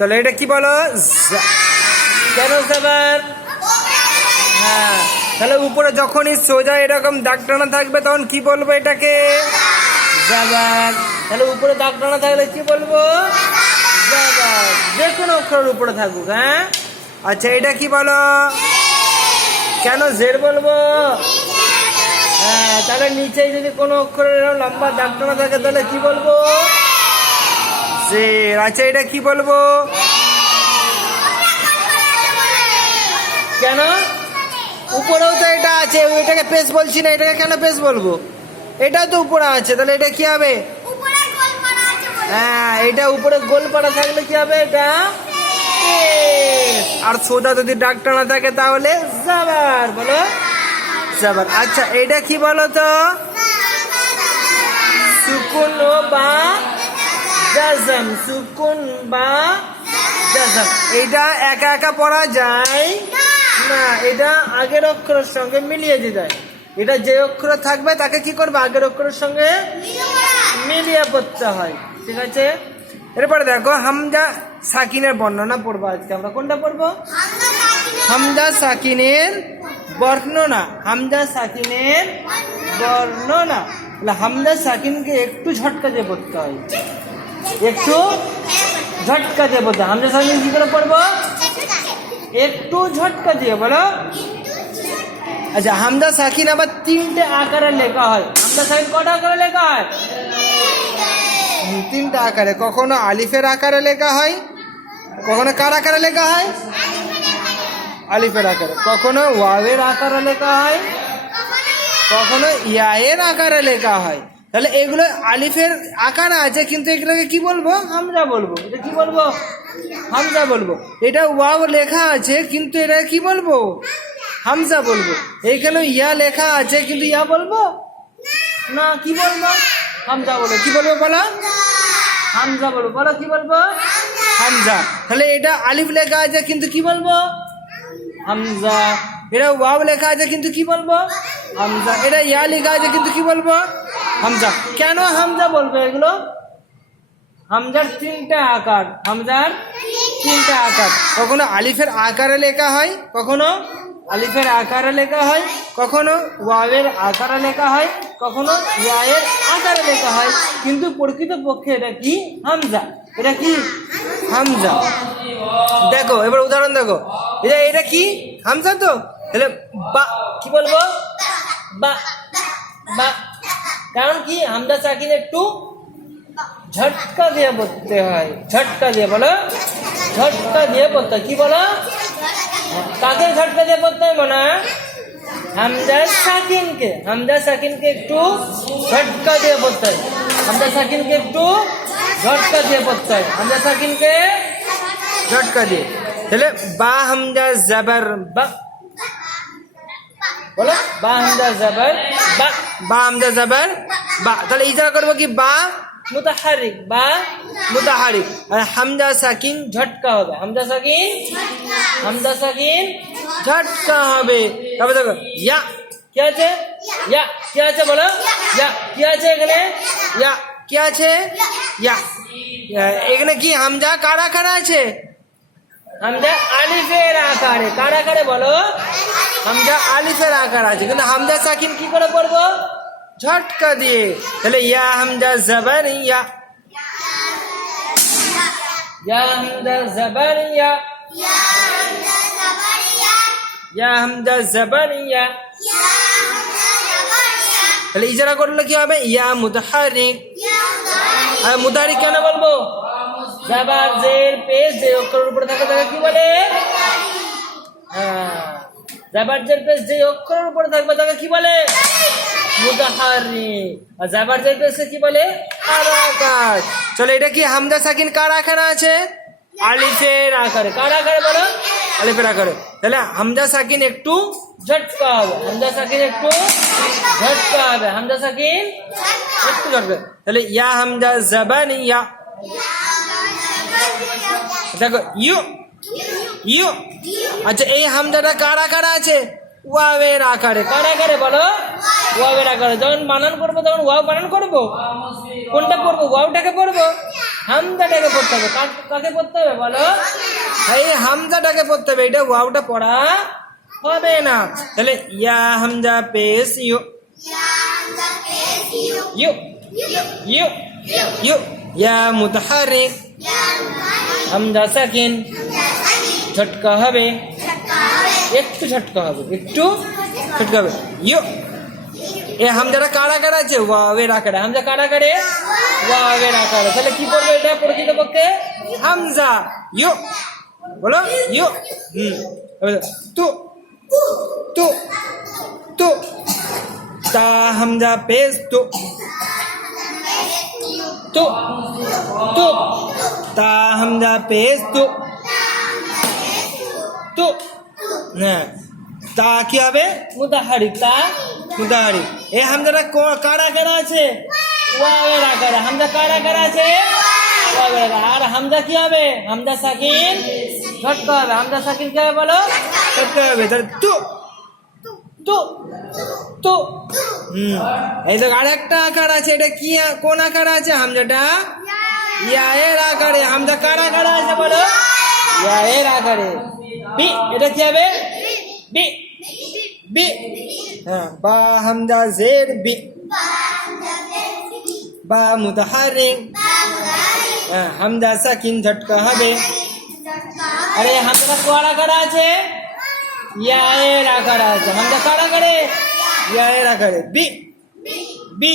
তাহলে এটা কি বলো? কেন জাবার? হ্যাঁ, তাহলে উপরে যখনই সোজা এরকম দাগ টানা থাকবে তখন কি বলবো এটাকে? জাবার। তাহলে উপরে দাগ টানা থাকলে কি বলবো? জাবার। যে কোনো অক্ষরের উপরে থাকুক। হ্যাঁ, আচ্ছা এটা কি বলো? কেন জের বলবো? হ্যাঁ, তাহলে নিচে যদি কোনো অক্ষরের লম্বা দাগ টানা থাকে তাহলে কি বলবো? জের। আচ্ছা এটা কি বলবো? কেন? উপরেও তো এটা আছে, এটাকে পেশ বলছি না, এটাকে কেন পেশ বলবো? এটাও তো উপরে আছে, তাহলে এটা কি হবে? হ্যাঁ, এটা উপরে গোল পাড়া থাকলে কি হবে? এটা পেশ। আর সোজা যদি দাগ টানা থাকে তাহলে জাবার। বলো জাবার। আচ্ছা এটা কি বলো তো? সুকুন বা জাজম। সুকুন বা জাজম। এটা একা একা পড়া যায় না, এটা আগের অক্ষরের সঙ্গে মিলিয়ে দিতে হয়। এটা যে অক্ষর থাকবে তাকে কি করবে? আগের অক্ষরের সঙ্গে মিলিয়ে পড়তে হয়। ঠিক আছে, এরপরে দেখো হামজা সাকিনের বর্ণনা পড়বো আজকে আমরা। কোনটা পড়বো? হামজা সাকিনের বর্ণনা। হামজা সাকিনের বর্ণনা। হামজা সাকিনকে একটু ঝটকা দিয়ে পড়তে হয়, একটু ঝটকা দিয়ে পড়তে হয়। হামজা সাকিন কি করে পড়বো? একটু ঝটকা দিয়ে। বলো। আচ্ছা হামজা সাকিন আবার তিনটে আকারে লেখা হয়। হামজা সাকিন কটা আকারে লেখা হয়? তিনটা আকারে। কখনো আলিফের আকারে লেখা হয়, কখনো কার আকারে লেখা হয়? আলিফের আকারে। কখনো ওয়াওয়ের আকারে লেখা হয়, কখনো ইয়ায়ের আকারে লেখা হয়। তাহলে এগুলো আলিফের আকার আছে, কিন্তু এগুলোকে কি বলবো? হামজা বলবো। এটা কি বলবো? হামজা বলবো। এটা ওয়াও লেখা আছে, কিন্তু এটা কি বলবো? হামজা বলবো। এইখানে ইয়া লেখা আছে, কিন্তু ইয়া বলবো না, কি বলবো? হামজা বলবো। কি বলবো বলো? হামজা বলবো। বলো কি বলবো? হামজা। তাহলে এটা আলিফ লেখা আছে, কিন্তু কি বলবো? হামজা। এটা ওয়াও লেখা আছে, কিন্তু কি বলবো? হামজা। এটা ইয়া লেখা আছে, কিন্তু কি বলবো? হামজা। কেন হামজা বলবো এগুলো? হামজার তিনটা আকার। হামজার তিনটা আকার। কখনো আলিফের আকারে লেখা হয়, কখনো আলিফের আকারে লেখা হয়, কখনো ওয়াওয়ের আকারে লেখা হয়, কখনো ইয়ায়ের আকারে লেখা হয়, কিন্তু প্রকৃত পক্ষে এটা কি? হামজা। এটা কি? হামজা। দেখো এবার উদাহরণ দেখো। এটা কি? হামজা তো। তাহলে বা কি বলবো? বা। বা কারণ কি? হামজা সাকিন একটু ঝটকা দিয়ে পড়তে হয়। ঝটকা দিয়ে। বলো ঝটকা দিয়ে পড়তে হয়। কি বলো? কাকে ঝটকা দিয়ে পড়তে হয়? মনে হামজা সাকিনকে। হামজা সাকিনকে একটু ঝটকা দিয়ে পড়তে হয়। হামজা সাকিনকে একটু ঝটকা দিয়ে পড়তে হয়। হামজা সাকিনকে ঝটকা দিয়ে। তাহলে বা হামজা জাবার বা। বলো বা হামজা জাবার বা। বা হামজা জাবার বা। তাহলে এই জায়গা করবো কি? বা মুতাহারিক। বা মুতাহারিক। আর হামজা সাকিন ঝটকা হবে। হামজা সাকিন, হামজা সাকিন ঝটকা হবে। তারপরে দেখো ইয়া কি আছে? ইয়া কি আছে? বলো ইয়া কি আছে? এখানে ইয়া কি আছে? ইয়া। এখানে কি হামজা কার আকারে আছে? হামজা আলিফের আকারে। কার আকারে? বলো হামজা আলিফের আকার আছে, কিন্তু হামজা সাকিন কি করে পড়বো? ঝটকা দিয়ে। তাহলে ইয়া হামজা জাবার ইয়া। ইয়া হামজা জাবার ইয়া। ইয়া হামজা জাবার ইয়া। তাহলে ইজারা করলে কি হবে? ইয়া মুতাহারিক। আর মুতাহারিক কেন বলবো? জাবার জের পেশ যে অক্ষরের উপরে থাকে তাকে কি বলে? হ্যাঁ, জাবার জের পেশ যে অক্ষরের উপরে থাকবে তাকে কি বলে? মুতাহারিক। আর জাবার জের পেশকে কি বলে? হারাকাত। চলো এটা কি? হামজা সাকিন কার আকারে আছে? আলিফের আকারে। কার আকারে? বলো আলিফের আকারে। তাহলে হামজা সাকিন একটু ঝটকা হবে। হামজা সাকিন একটু ঝটকা হবে। হামজা সাকিন একটু ঝটকা। তাহলে ইয়া হামজা জাবান ইয়া। দেখো ইউ ইউ। আচ্ছা এই হামজাটা কার আকারে আছে? ওয়াওয়ের আকারে। কার আকারে? বলো ওয়াওয়ের আকারে। যখন বানান করবো তখন ওয়াও বানান করবো। কোনটা পড়বো? ওয়াওটাকে পড়বো। হামজাটাকে পড়তে হবে। কাকে পড়তে হবে বলো? এই হামজাটাকে পড়তে হবে, এটা ওয়াওটা পড়া হবে না। তাহলে ইয়া হামজা পেশ ইউ, ইউ ইউ ইউ। ইয়া মুতাহারিক হামজা সাকিন ঝটকা হবে, একটু ঝটকা হবে, একটু ঝটকা হবে। ইউ। এ হামজাটা কার আকারে আছে? ওয়াওয়ের আকারে। হামজা কার আকারে? ওয়াওয়ের আকারে। তাহলে কি করবে এটা প্রকৃতপক্ষে? হামজা ইউ বলো, ইউ। তু তু তু। তা হামজা পেশ তু, তু তু। তা হামজা পেশ তু, তু। হ্যাঁ, তা কি হবে? মুতাহারিক। তা মুতাহারিক। এই হামজাটা কার আকারে আছে? ওয়াওয়ের আকারে। হামজা কার আকারে আছে? ওয়াওয়ের। আর হামজা কি হবে? হামজা সাকিন ঝটকা হবে। হামজা সাকিন কি হবে বলো? ঝটকা হবে। তাহলে তু তু তু। এই তো আরেকটা আকার আছে, এটা কি কোন আকারে আছে? হামজাটা ইয়ায়ের আকারে। হামজা কার আকারে আছে বলো? ইয়ায়ের আকারে। বি, এটা কি হবে? বি বি। হ্যাঁ, বা হামজা জের বি, বা মুতাহারিক। হ্যাঁ, হামজা সাকিন ঝটকা হবে। আরে হামজাটা কার আকারে আছে? ইয়ায়ের আকারে আছে। হামজা কার আকারে? ইয়ায়ের আকারে। বি বি।